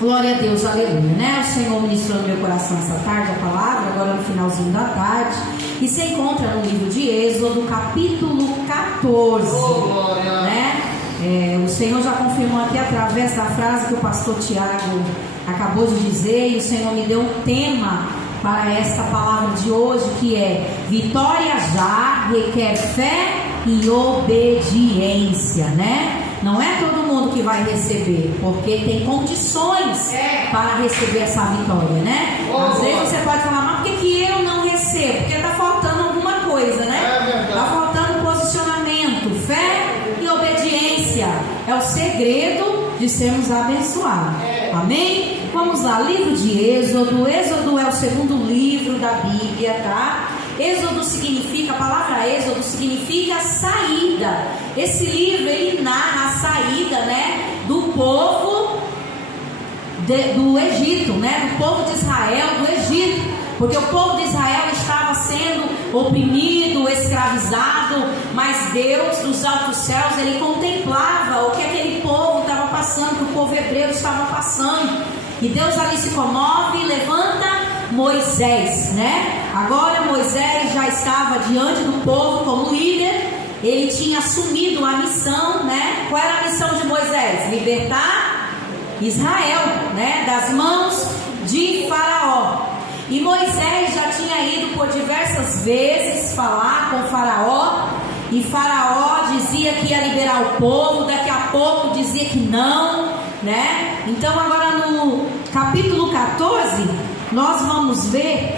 Glória a Deus, aleluia, né? O Senhor ministrou no meu coração essa tarde a palavra, agora no finalzinho da tarde, e se encontra no livro de Êxodo, capítulo 14, né? O Senhor já confirmou aqui através da frase que o pastor Tiago acabou de dizer, e o Senhor me deu um tema para esta palavra de hoje, que é: vitória já requer fé e obediência, né? Não é todo mundo que vai receber, porque tem condições para receber essa vitória, né? Às vezes você pode falar, mas por que eu não recebo? Porque está faltando alguma coisa, né? Está faltando posicionamento, fé e obediência. É o segredo de sermos abençoados. Amém? Vamos lá, livro de Êxodo. Êxodo é o segundo livro da Bíblia, tá? Êxodo significa, a palavra Êxodo significa saída. Esse livro, ele narra a saída, né, do povo do Egito, né, do povo de Israel do Egito, porque o povo de Israel estava sendo oprimido, escravizado, mas Deus dos altos céus, ele contemplava o que aquele povo estava passando, que o povo hebreu estava passando, e Deus ali se comove e levanta Moisés, né? Agora Moisés já estava diante do povo como líder. Ele tinha assumido a missão, né? Qual era a missão de Moisés? Libertar Israel, né? Das mãos de Faraó. E Moisés já tinha ido por diversas vezes falar com Faraó, e Faraó dizia que ia liberar o povo, daqui a pouco dizia que não, né? Então agora no capítulo 14 nós vamos ver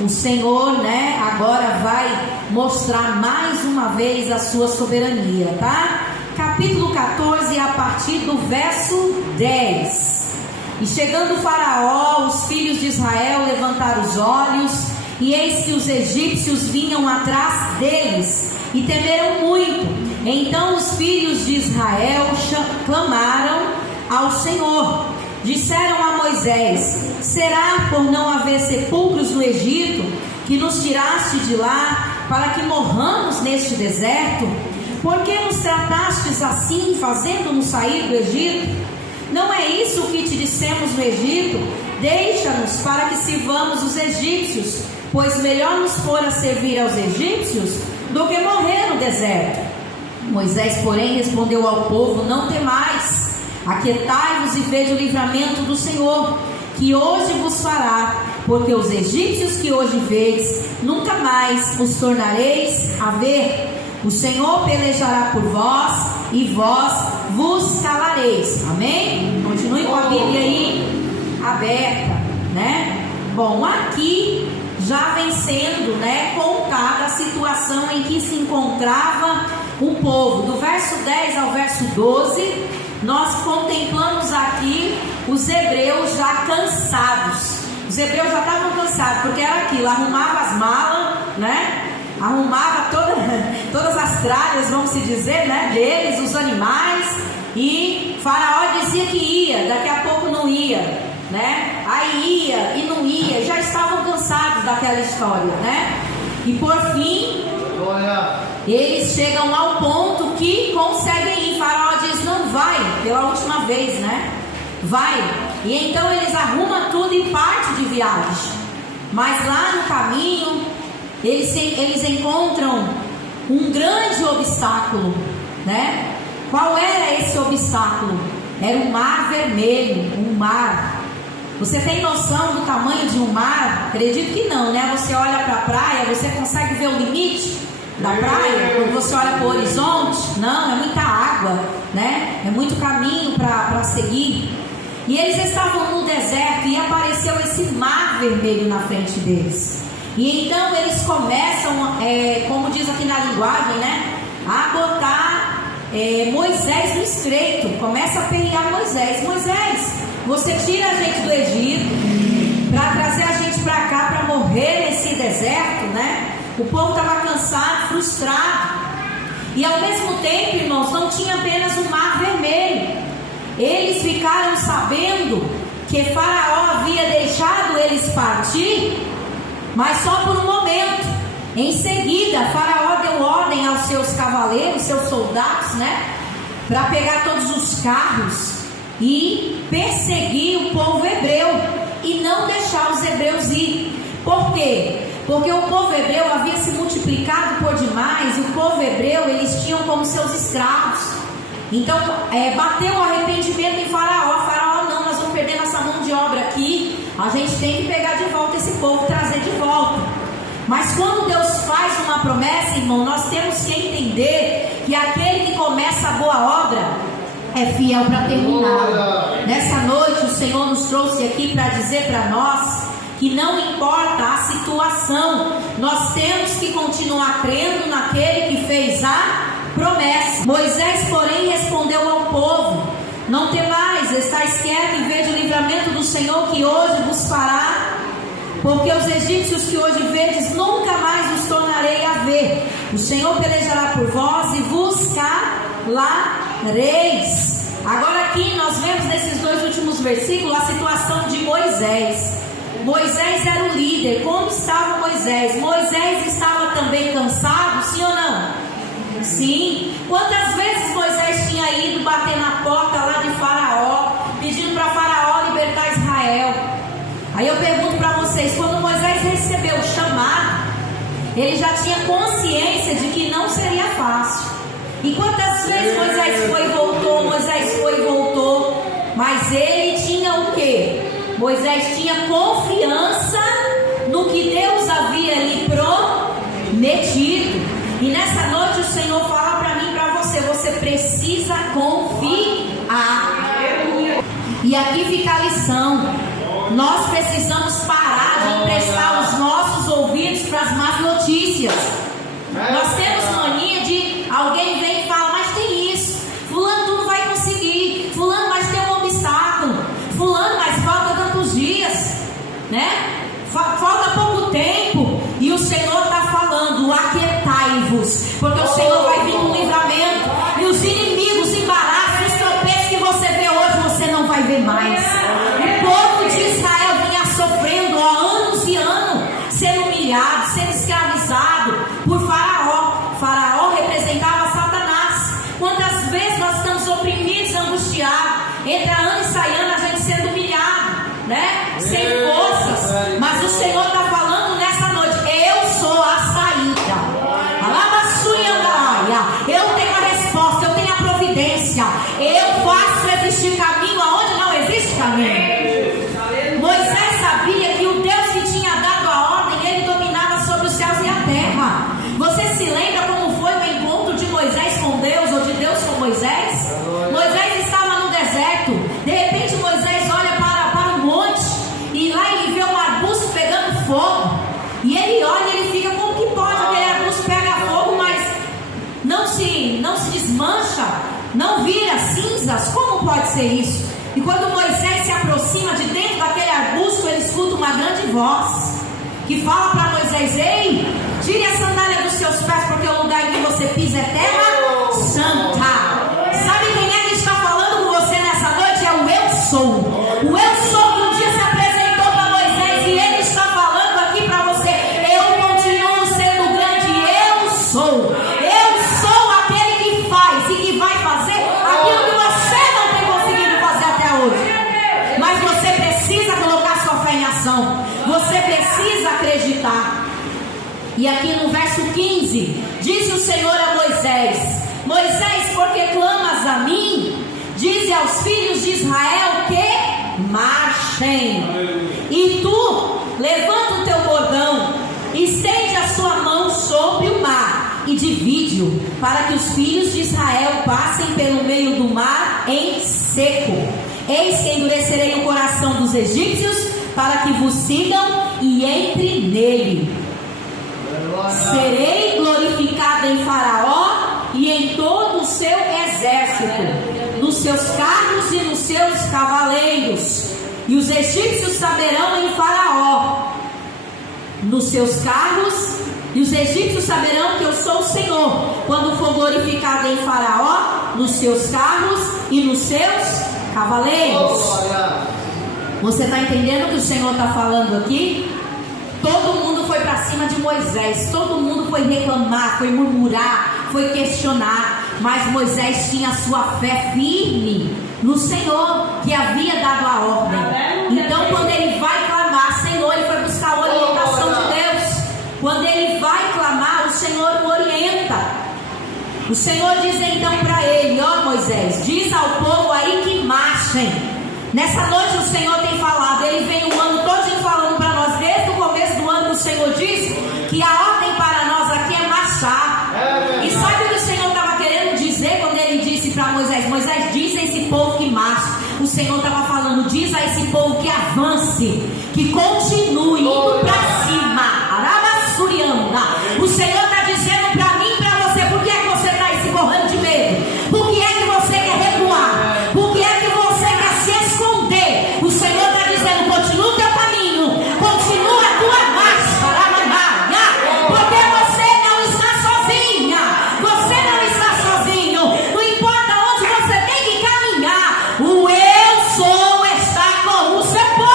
o Senhor, né, agora vai mostrar mais uma vez a sua soberania, tá? Capítulo 14, a partir do verso 10. E chegando Faraó, os filhos de Israel levantaram os olhos, e eis que os egípcios vinham atrás deles, e temeram muito. Então os filhos de Israel clamaram ao Senhor. Disseram a Moisés: será por não haver sepulcros no Egito que nos tiraste de lá para que morramos neste deserto? Por que nos tratastes assim, fazendo-nos sair do Egito? Não é isso que te dissemos no Egito? Deixa-nos para que sirvamos os egípcios, pois melhor nos fora servir aos egípcios do que morrer no deserto. Moisés, porém, respondeu ao povo: não temais, aquietai-vos e vede o livramento do Senhor, que hoje vos fará, porque os egípcios que hoje vedes, nunca mais os tornareis a ver. O Senhor pelejará por vós, e vós vos calareis. Amém? Continue com a Bíblia aí aberta, né? Bom, aqui já vem sendo, né, contada a situação em que se encontrava o povo. Do verso 10 ao verso 12, nós contemplamos aqui os hebreus já cansados. Os hebreus já estavam cansados, porque era aquilo: arrumava as malas, né? Arrumava todas as tralhas, vamos se dizer, né? Deles, os animais. E Faraó dizia que ia, daqui a pouco não ia, né? Aí ia e não ia, já estavam cansados daquela história, né? E por fim, eles chegam ao ponto que conseguem ir. Faraó diz: não, vai, pela última vez, né? Vai. E então eles arrumam tudo e partem de viagem. Mas lá no caminho eles encontram um grande obstáculo, né? Qual era esse obstáculo? Era o Mar Vermelho, um mar. Você tem noção do tamanho de um mar? Acredito que não, né? Você olha para a praia, você consegue ver o limite da praia? Quando você olha para o horizonte, não, é muita água, né? É muito caminho para seguir. E eles estavam no deserto e apareceu esse Mar Vermelho na frente deles. E então eles começam, como diz aqui na linguagem, né, a botar Moisés no estreito. Começa a perrear Moisés: Moisés, você tira a gente do Egito para trazer a gente para cá para morrer nesse deserto, né? O povo estava cansado, frustrado. E ao mesmo tempo, irmãos, não tinha apenas o Mar Vermelho. Eles ficaram sabendo que Faraó havia deixado eles partir, mas só por um momento. Em seguida, Faraó deu ordem aos seus cavaleiros, seus soldados, né, para pegar todos os carros e perseguir o povo hebreu e não deixar os hebreus ir. Por quê? Porque o povo hebreu havia se multiplicado por demais, e o povo hebreu, eles tinham como seus escravos. Então, bateu o arrependimento em Faraó. Faraó, não, nós vamos perder nossa mão de obra aqui, a gente tem que pegar de volta esse povo, trazer de volta. Mas quando Deus faz uma promessa, irmão, nós temos que entender que aquele que começa a boa obra é fiel para terminá-la. Nessa noite o Senhor nos trouxe aqui para dizer para nós que não importa a situação, nós temos que continuar crendo naquele que fez a promessa. Moisés, porém, respondeu ao povo: não temais, estáis quietos e vede o livramento do Senhor que hoje vos fará, porque os egípcios que hoje vedes nunca mais os tornarei a ver. O Senhor pelejará por vós e vos calareis. Agora aqui nós vemos nesses dois últimos versículos a situação de Moisés. Moisés era o líder. Como estava Moisés? Moisés estava também cansado, sim ou não? Sim. Quantas vezes Moisés tinha ido bater na porta lá de Faraó, pedindo para Faraó libertar Israel? Aí eu pergunto para vocês, quando Moisés recebeu o chamado, ele já tinha consciência de que não seria fácil. E quantas vezes Moisés foi e voltou, Moisés foi e voltou, mas ele tinha o quê? Moisés tinha confiança no que Deus havia lhe prometido. E nessa noite o Senhor fala para mim e para você: você precisa confiar. E aqui fica a lição: nós precisamos parar de emprestar os nossos ouvidos para as más notícias. Nós temos mania de alguém vem e fala: mas tem isso, fulano tu não vai conseguir, fulano mas tem um obstáculo, fulano mas falta tantos dias, né? Falta pouco tempo. E o Senhor está falando: aquietai-vos, porque o Senhor vai vir com livramento, e os inimigos, embaraços, os tropeços que você vê hoje, você não vai ver mais. O povo de Israel vinha sofrendo anos e anos, sendo humilhado, sendo escravizado por Faraó. Faraó representava Satanás. Quantas vezes nós estamos oprimidos, angustiados, entra ano e sai ano, a gente sendo humilhado, né? Sem forças. Mas o Senhor está falando nessa noite: eu sou a saída. Eu tenho a resposta, eu tenho a providência, eu faço existir caminho aonde não existe caminho. Moisés sabia que o Deus que tinha dado a ordem, ele dominava sobre os céus e a terra. Você se lembra como foi o encontro de Moisés com Deus, ou de Deus com Moisés? Moisés estava no deserto. De repente Moisés olha para um monte, e lá ele vê um arbusto pegando fogo. E ele olha e ele fica: como que pode aquele arbusto pegar fogo, mas não se desmancha, não vira cinzas? Como pode ser isso? E quando Moisés se aproxima de dentro daquele arbusto, ele escuta uma grande voz que fala para Moisés: ei, tire a sandália dos seus pés, porque o lugar em que você pisa é terra santa. Sabe quem é que está falando com você nessa noite? É o eu sou. O eu sou que um dia se apresentou para Moisés, e ele está falando aqui para você: eu continuo sendo grande, eu sou. Eu sou aquele que faz e que vai fazer aquilo que você não tem conseguido fazer até hoje. Mas você precisa colocar sua fé em ação. Você precisa acreditar. E aqui no verso 15, disse o Senhor a Moisés: Moisés, porque clamas a mim? Dize aos filhos de Israel que marchem. E tu, levanta o teu bordão, estende a sua mão sobre o mar e divide-o, para que os filhos de Israel passem pelo meio do mar em seco. Eis que endurecerei o coração dos egípcios, para que vos sigam e entre nele. Serei glorificado em Faraó e em todo o seu exército, nos seus carros e nos seus cavaleiros. E os egípcios saberão em Faraó, nos seus carros, e os egípcios saberão que eu sou o Senhor, quando for glorificado em Faraó, nos seus carros e nos seus cavaleiros. Você está entendendo o que o Senhor está falando aqui? Todo mundo foi para cima de Moisés, todo mundo foi reclamar, foi murmurar, foi questionar, mas Moisés tinha a sua fé firme no Senhor que havia dado a ordem. Então, quando ele vai clamar, Senhor, ele foi buscar a orientação de Deus. Quando ele vai clamar, o Senhor o orienta. O Senhor diz então para ele: ó Moisés, diz ao povo aí que marchem. Nessa noite o Senhor tem falado, ele vem o ano todo falando para nós, desde o começo do ano. O Senhor diz que a ordem para nós aqui é marchar. E sabe o que o Senhor estava querendo dizer quando ele disse para Moisés: Moisés, diz a esse povo que marche. O Senhor estava falando: diz a esse povo que avance, que continue indo para cima. O Senhor está dizendo para mim e para você: por que é que você está aí se correndo de medo? Por que é que você quer recuar? Por que é que você quer se esconder? O Senhor está dizendo: continua o teu caminho, continua a tua marcha, porque você não está sozinha, você não está sozinho. Não importa onde você tem que caminhar, o eu sou está com o seu povo.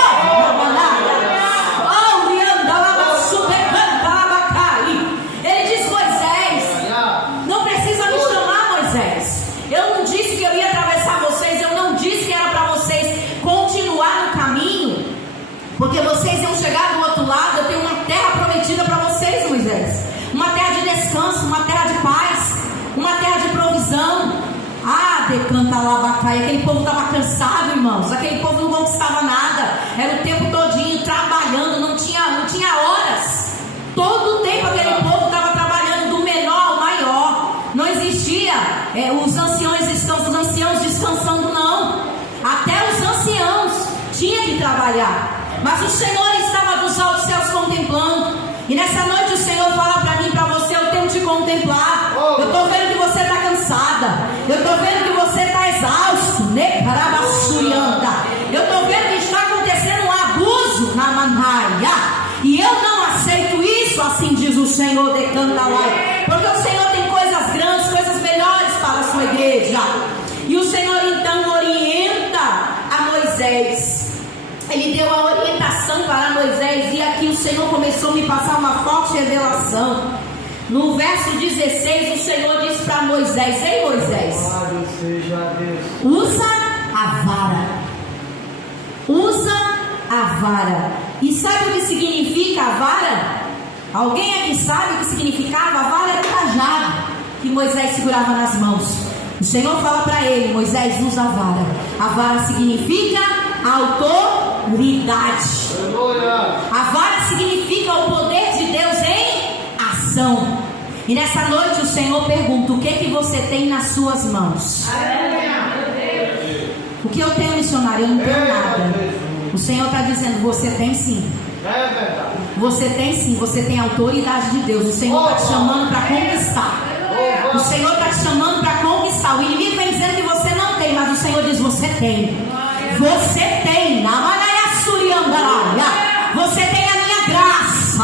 Ele diz: Moisés, não precisa me chamar, Moisés. Eu não disse que eu ia atravessar vocês, eu não disse que era para vocês continuar no caminho, porque vocês iam chegar do outro lado. Eu tenho uma terra prometida para vocês, Moisés, uma terra de descanso, uma terra de paz, uma terra de provisão. Decanta Labacai. Aquele povo estava cansado, irmãos. Aquele povo não conquistava nada, era o tempo todinho trabalhando, não tinha horas. Todo o tempo aquele povo estava trabalhando, do menor ao maior. Não existia os anciãos descansando, não. Até os anciãos tinham que trabalhar. Mas o Senhor estava dos altos céus contemplando. E nessa noite o Senhor fala para mim e para você: eu tenho que te contemplar. Eu estou vendo que você está cansada, eu estou vendo que você está exausto, né? Eu estou vendo que está acontecendo um abuso na Manaia, e eu não aceito isso, assim diz o Senhor de Cantalai, porque o Senhor tem coisas grandes, coisas melhores para a sua igreja. E o Senhor então orienta a Moisés. Ele deu a orientação para Moisés, e aqui o Senhor começou a me passar uma forte revelação. No verso 16, o Senhor disse para Moisés: ei Moisés, usa a vara. Usa a vara. E sabe o que significa a vara? Alguém aqui sabe o que significava? A vara era o cajado que Moisés segurava nas mãos. O Senhor fala para ele: Moisés, usa a vara. A vara significa autoridade. A vara significa o poder de Deus em ação. E nessa noite o Senhor pergunta: o que você tem nas suas mãos? O que eu tenho, missionário? Eu não tenho nada. O Senhor está dizendo: você tem sim. Você tem sim, você tem a autoridade de Deus. O Senhor está te chamando para conquistar. O Senhor está te chamando para conquistar. O inimigo vem dizendo que você não tem, mas o Senhor diz: você tem. Você tem. Você tem a minha graça.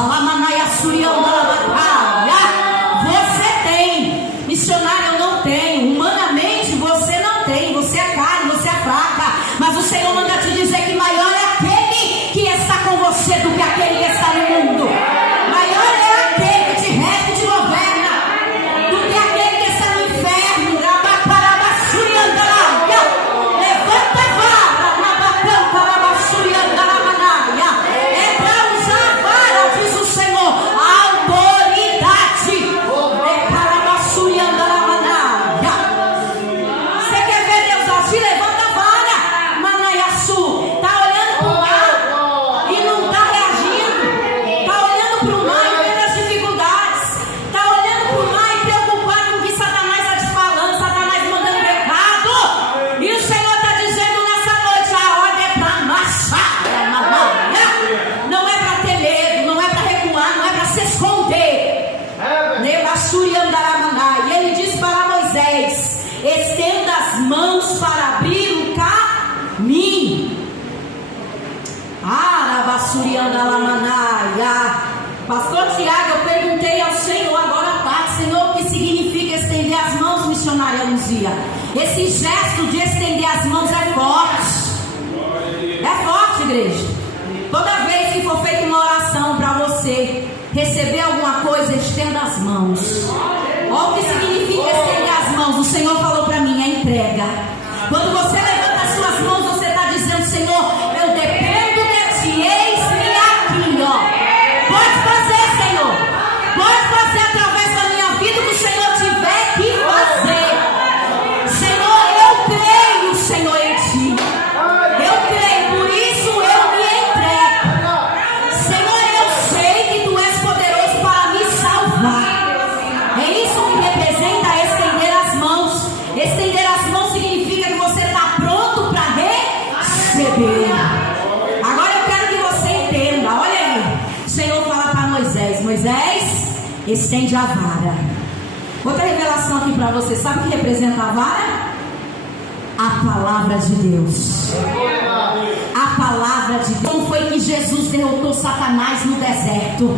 Você tem. Missionário, eu não tenho. Humanamente você não tem. Você é carne, você é fraca. Mas o Senhor manda te dizer que maior é aquele que está com você do que aquele que está no mundo. Maior é aquele que te rege e te governa do que aquele que está no inferno. Levanta a vara. É para usar a vara, diz o Senhor. Autoridade. Você quer ver Deus agir? Levanta a vara. Manaiaçu. Está olhando para o mar e não está reagindo. Está olhando para o mar e vendo as dificuldades. Está olhando para o mar e preocupado com o que Satanás está te falando. Satanás mandando pecado. E o Senhor está dizendo nessa noite: a ordem é para marchar. Não é para ter medo, não é para recuar, não é para se esconder. E ele diz para Moisés: estenda as mãos para abrir o caminho. Pastor Tiago, eu perguntei ao Senhor agora à tarde: Senhor, o que significa estender as mãos, missionária Luzia? Esse gesto de estender as mãos é forte. É forte, igreja. Toda vez que for feita uma oração para você receber alguma coisa, estenda as mãos. Olha o que significa estender as mãos. O Senhor falou para mim: é entrega. Quando você levanta Moisés, estende a vara. Outra revelação aqui para você. Sabe o que representa a vara? A palavra de Deus. A palavra de Deus. Como foi que Jesus derrotou Satanás no deserto?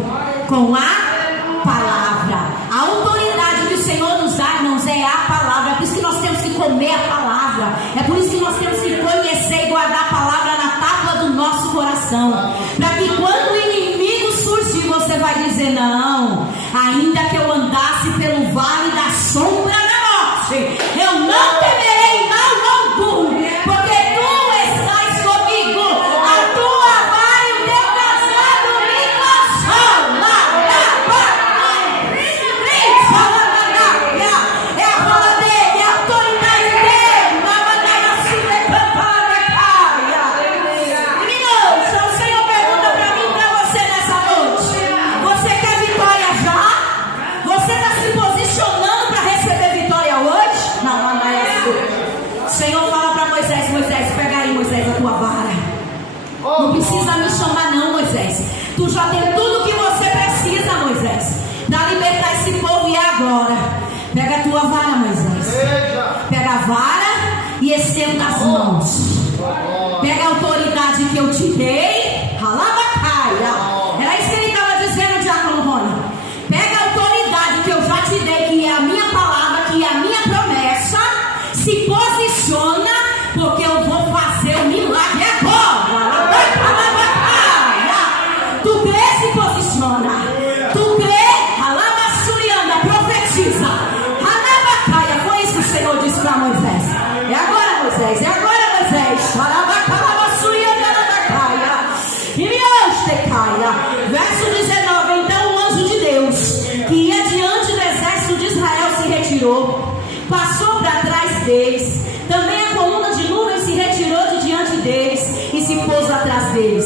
Com a palavra. A autoridade que o Senhor nos dá, irmãos, é a palavra. É por isso que nós temos que comer a palavra. É por isso que nós temos que conhecer e guardar a palavra na tábua do nosso coração. Para que quando o inimigo surgir, você vai dizer: não, ainda que eu andasse pelo vale da sombra da morte, eu não temerei mal algum, porque tu estás comigo, a tua vara e o teu cajado me consolam. É a fala dele, é a autoridade dele. Meninos, o Senhor pergunta para mim e para você nessa noite: você quer vitória já? Você está se posicionando para receber vitória hoje? Não é assim. O Senhor fala para Moisés: Moisés, pega aí, Moisés, a tua vara. Não precisa me chamar não, Moisés. Tu já tem tudo que você precisa, Moisés, para libertar esse povo. E agora, pega a tua vara, Moisés. Pega a vara e estenda as mãos. Pega a autoridade que eu te dei. Ralabacaia. Era isso que ele estava dizendo, Diácono Rony. Pega a autoridade que eu já te dei, que é a minha palavra, que é a minha promessa. Se posiciona, porque eu vou fazer o milagre agora. Tu crê, se posiciona. Tu crê, alabassurianda, profetiza. Alabacaia, foi isso que o Senhor disse para Moisés. É agora, Moisés, é agora, Moisés. Alabassurianda, alabacaia. E me caia. Verso 19: então o anjo de Deus, que ia diante do exército de Israel, se retirou, passou para trás deles. Também a coluna de nuvem se retirou de diante deles e se pôs atrás deles.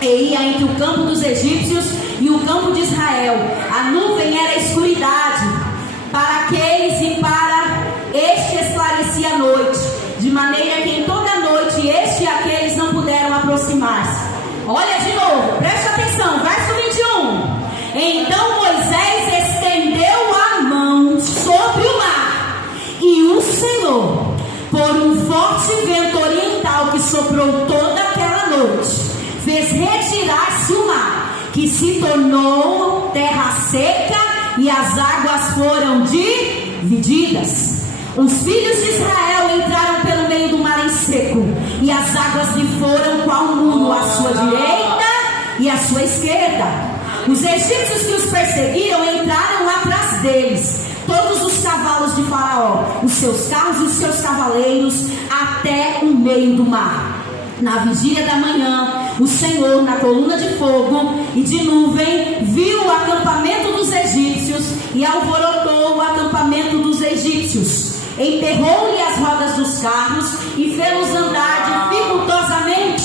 E ia entre o campo dos egípcios e o campo de Israel. A nuvem era escuridade para aqueles e para este esclarecia a noite, de maneira que em toda a noite este e aqueles não puderam aproximar-se. Olha de novo, preste atenção, verso 21. Então Moisés estendeu a mão sobre o mar, e o Senhor, por um forte vento oriental que soprou toda aquela noite, fez retirar-se o mar, que se tornou terra seca, e as águas foram divididas. Os filhos de Israel entraram pelo meio do mar em seco, e as águas lhe foram qual muro à sua direita e à sua esquerda. Os egípcios que os perseguiram entraram atrás deles, todos os cavalos de Faraó, os seus carros e os seus cavaleiros, até o meio do mar. Na vigília da manhã, o Senhor, na coluna de fogo e de nuvem, viu o acampamento dos egípcios e alvorotou o acampamento dos egípcios. Enterrou-lhe as rodas dos carros e fê-los andar dificultosamente.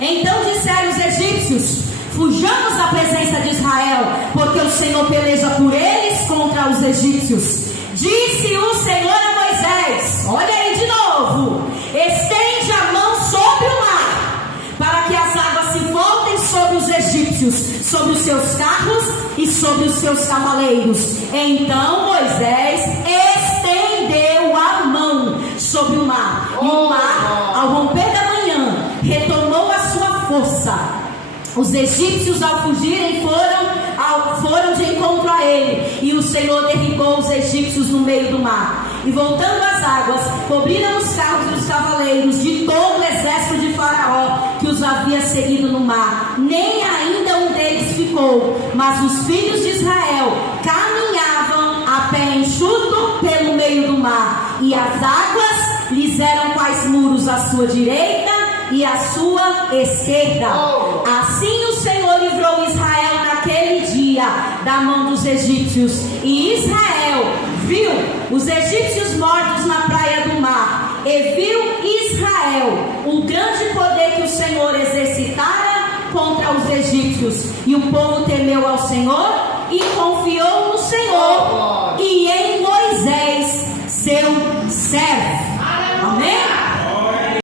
Então disseram os egípcios: fujamos da presença de Israel, porque o Senhor peleja por eles contra os egípcios. Disse o Senhor a Moisés: olha aí de novo, estende a mão sobre o mar, para que as águas se voltem sobre os egípcios, sobre os seus carros e sobre os seus cavaleiros. Então Moisés estendeu a mão sobre o mar, e o mar, ao romper da manhã, retomou a sua força. Os egípcios, ao fugirem, foram de encontro a ele, e o Senhor derribou os egípcios no meio do mar. E voltando as águas, cobriram os carros e os cavaleiros de todo o exército de Faraó que os havia seguido no mar. Nem ainda um deles ficou, mas os filhos de Israel caminhavam a pé enxuto pelo meio do mar, e as águas lhes eram quais muros à sua direita e à sua esquerda. Assim o Senhor livrou Israel naquele dia da mão dos egípcios, e Israel viu os egípcios mortos na praia do mar, e viu Israel o grande poder que o Senhor exercitara contra os egípcios. E o povo temeu ao Senhor e confiou no Senhor e em Moisés, seu servo.